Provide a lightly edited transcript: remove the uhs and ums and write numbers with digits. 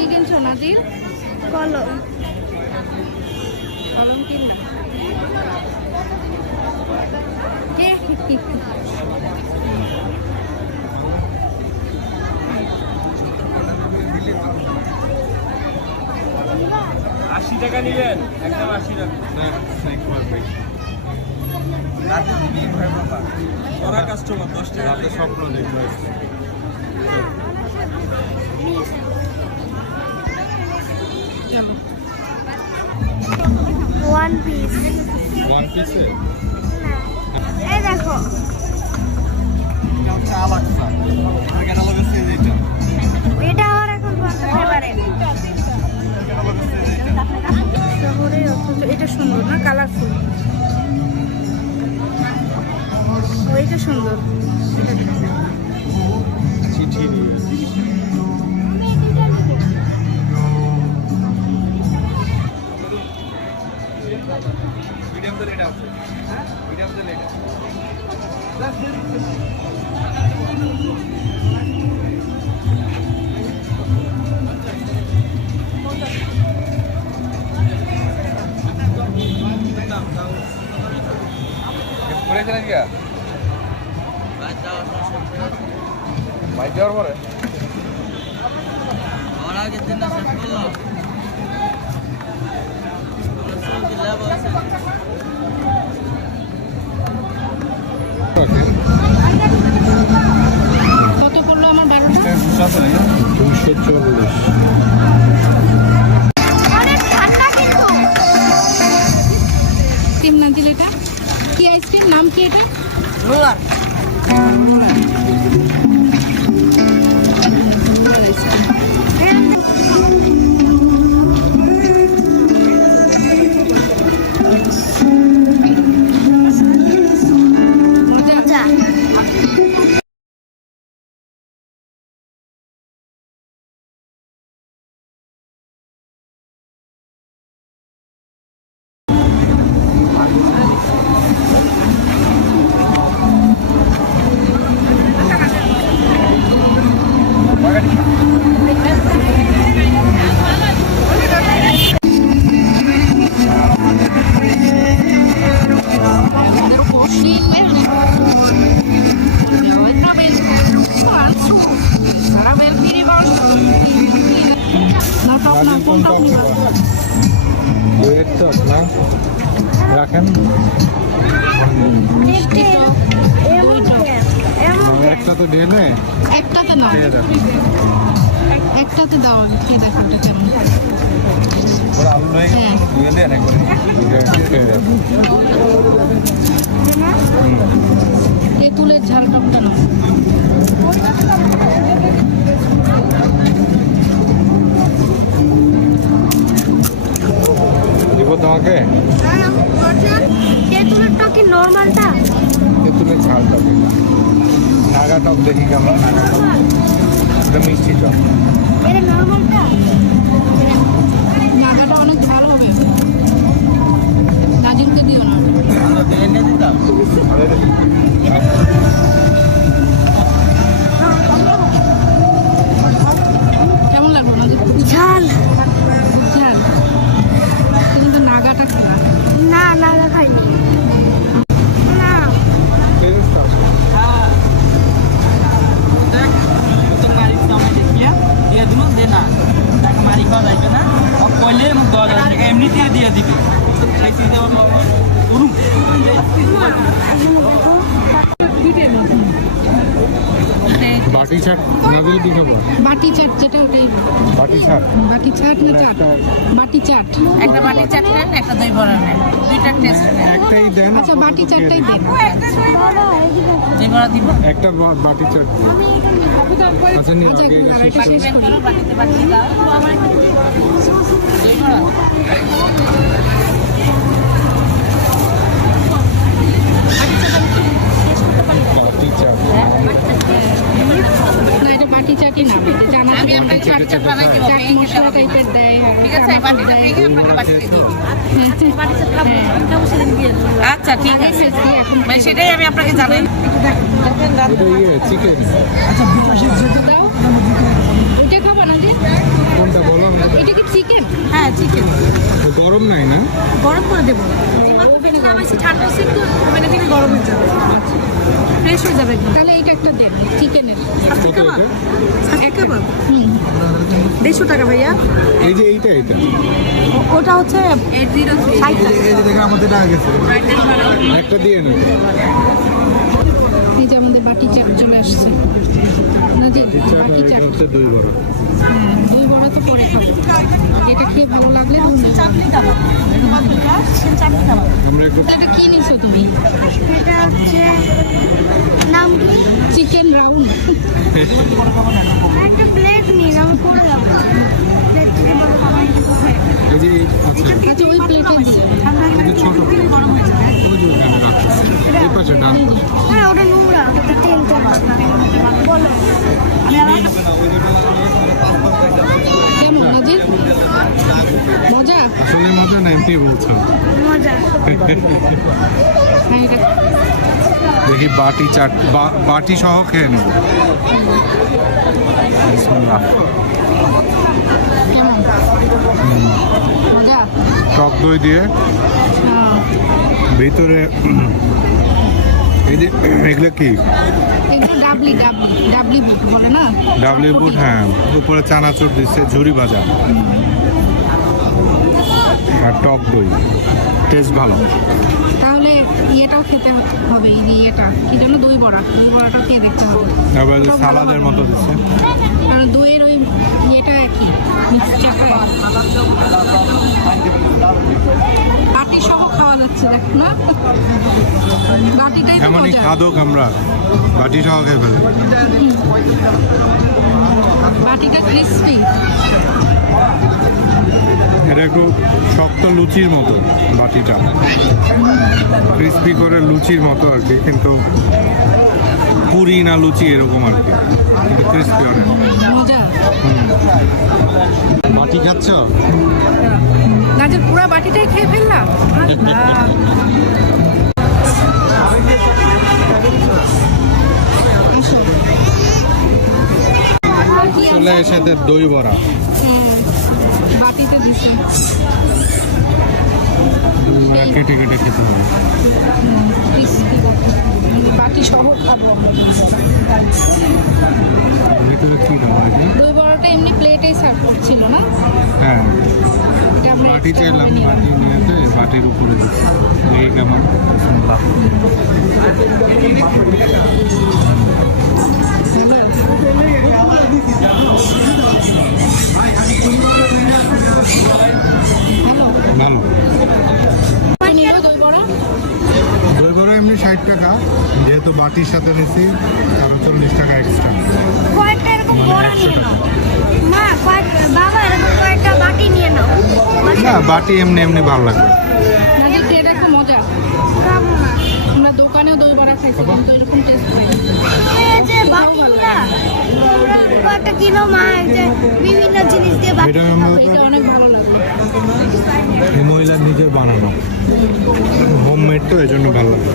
কি কিনছো নাজিল? কলম। কলম কিনলা? কে? 80 টাকা নিবেন, একদম 80 টাকা। ওরা কাস্টমার 10 টাকা দিয়ে স্বপ্ন দেখবে। চলো। One piece. ওয়ান পিসে এই দেখো। এটা আমার এখন ফেভারিট। এটা সুন্দর না, কালারফুল। ওইটা সুন্দর। চিঠি নিয়ে মিডিয়াম তো রেট আছে। হ্যাঁ মিডিয়াম তো রেট আছে। পরে চলে গিয়া বাইক যাওয়ার পরে আমার আগে দিন না শেষ করলো কত পড়লো আমার 12টা? 240। আইসক্রিম নাজিল, এটা কি আইসক্রিম? নাম কি এটা? রোলার। মজা। রাখেন মিষ্টি টক। একটা তো ঢেলে একটাতে নাও, খেয়ে দেখো। একটাতে দাও, খেয়ে দেখো এটা কেমন। ওরা আলু নেই হ্যাঁ। ধুয়ে দেন একবারে খেয়ে দেখো। তেঁতুলের ঝাল টকটা নাও। দিব তোমাকে তেঁতুলের টক কি নরমালটা? তেঁতুলের ঝাল টক এটা। নাগা টক দেখি কেমন। নাগা টক এটা মিষ্টি টক। এটা নরমালটা? নাগাটা অনেক ঝাল হবে, নাজিলকে দিও না। কেমন লাগলো নাজিল? ঝাল। ঝাল। তুই কিন্তু নাগাটা খাবা। না না খাইনি। না বাটি চাট নাজিল কি খাবো? বাটি চাট যেটা, ওটাই। বাটি চাট বাটি চাট না চাট? বাটি চাট। একটা বাটি চাট নেন, একটা দই বড়া নেন, দুইটা টেস্ট নেন। একটাই দেন। আচ্ছা বাটি চাটটাই দেন। দই বড়া দিব। একটা বাটি চাট দিন। আচ্ছা নিয়ে আচ্ছা আগে এখন এটা দাঁড়া, শেষ এটা করুন। শেষ করি। বাটিতে বাটি দাও। দই বড়া। বাটি চাট না, এটা বাটি চাটই না, এটা জানা আমি আপনাকে চাট চাট বানাই দিব। চাট মশলা টাইপের দেয়। ঠিক আছে, এই বাটিটা ভেঙে আপনাকে বাটিতে দিয়ে দিই। আচ্ছা ঠিক আছে, মানে সেটাই আমি আপনাকে জানাই। এটা চিকেন। দাও, ওইটা খাবো না যে? কোনটা বলো? হ্যাঁ চিকেন তো গরম নাই না? গরম করে দেবো এইমাত্র ভেজে নামাইছি ঠান্ডা হচ্ছে একটু ওভেনে দিলে গরম হয়ে যাবে ফ্রেশ হয়ে যাবে একদম তাহলে এইটা একটা দেন চিকেনের। সাথে কাবাব সাথে কাবাব হুম 150 টাকা ভাইয়া এই যে এইটা ওটা হচ্ছে 803 60 টাকা এই যে দেখেন আমাদের টাকা গেছে একটা দিয়ে না। এই যে আমাদের বাটি চাট চলে আসছে না জি বাটি চাট। হচ্ছে দই বড়। হ্যাঁ দই বড়া তো পরে খাবো, এটা খেয়ে ভালো লাগলে ধন্যবাদ। চাটনি কাবাব চাটনি কাবাব আমরা একটু এটা কি নিছো তুমি? এটা হচ্ছে নাম কি? Chicken round. একটা প্লেট নিন, আমি করে দেবো। প্লেট থেকে বড় খাবার। এই যে আচ্ছা আচ্ছা ওই প্লেটে দিয়ে ঠান্ডা হয়ে ছোট গরম হয়ে যাবে ওই যে ওখানে রাখতেছি। এই পাশে ডান পাশে। হ্যাঁ ওটা নোংরা, ওটা তেল তেল বলো। কেমন নাজির? মজা? আসলে মজা না এমনি বলছো। মজা। হ্যাঁ এটা দেখি বাটি চাট বাটি সহ খেয়ে নেব। বিসমিল্লাহ। কেমন? মজা? টক দই দিয়ে হ্যাঁ ভিতরে এই যে এগুলো কি এগুলো ডাবলি বুট বলে না? ডাবলি বুট, হ্যাঁ উপরে চানাচুর দিচ্ছে, ঝুরি ভাজা আর টক দই, টেস্ট ভালো। তাহলে ইয়েটাও খেতে হবে, এই যে ইয়েটা কি যেন দই বড়াটাও খেয়ে দেখতে হবে, তারপরে যে সালাদের মতো দিচ্ছে। কারণ দইয়ের ওই ইয়েটা একই মিক্সচারটা বাটি সহ খাওয়া যাচ্ছে দেখ না, বাটিটাই তো এমনই মজা। খাদক আমরা বাটি সহ খেয়ে ফেলি। বাটিটা ক্রিস্পি, এটা একটু শক্ত লুচির মতো বাটিটা, ক্রিস্পি করে লুচির মতো আর কি, কিন্তু পুরি না লুচি এরকম আর কি, কিন্তু ক্রিস্পি অনেক। মজা। বাটি খাচ্ছ? গাজর পুরো বাটিটাই খেয়ে ফেললাম। আসো। কি চলে এসে দই বড়া, হ্যাঁ, বাটিতে দিছে। কেটে কেটে খেতে হবে। crispy বাটি সহ খাবো আমরা। ভিতরে কি দেবো এটা? দই বড়াটা এমনি প্লেটেই সার্ভ করছিল না, হ্যাঁ এটা আমরা বাটি extra চাইলাম, ভাবে নিলাম। বাটি নিয়ে বাটির উপরে দিচ্ছি। এই কেমন হ্যালো ভালো। নিল দই বড়া দই বড়া এমনি 60 টাকা, যেহেতু বাটির সাথে নিচ্ছি কারণ 40 টাকা এক্সট্রা। কয়েকটা এরকম বড় নিয়ে নাও। মা বাবা এরকম কয়েকটা বাটি নিয়ে নাও। না বাটি এমনি এমনি ভালো লাগবে। নাজির খেয়ে দেখো মজা। খাবো না। আমরা দোকানেও দই বড়া খাইছিলাম তো এরকম টেস্ট পাই। এই যে বাটিগুলা কয়েকটা কিনো মা, এই যে বিভিন্ন জিনিস দিয়ে বাটি। এটা আমরা এটা অনেক ভালো লাগে। এই মহিলার নিজের বানানো, হোমমেড তো এই জন্য ভালো লাগে।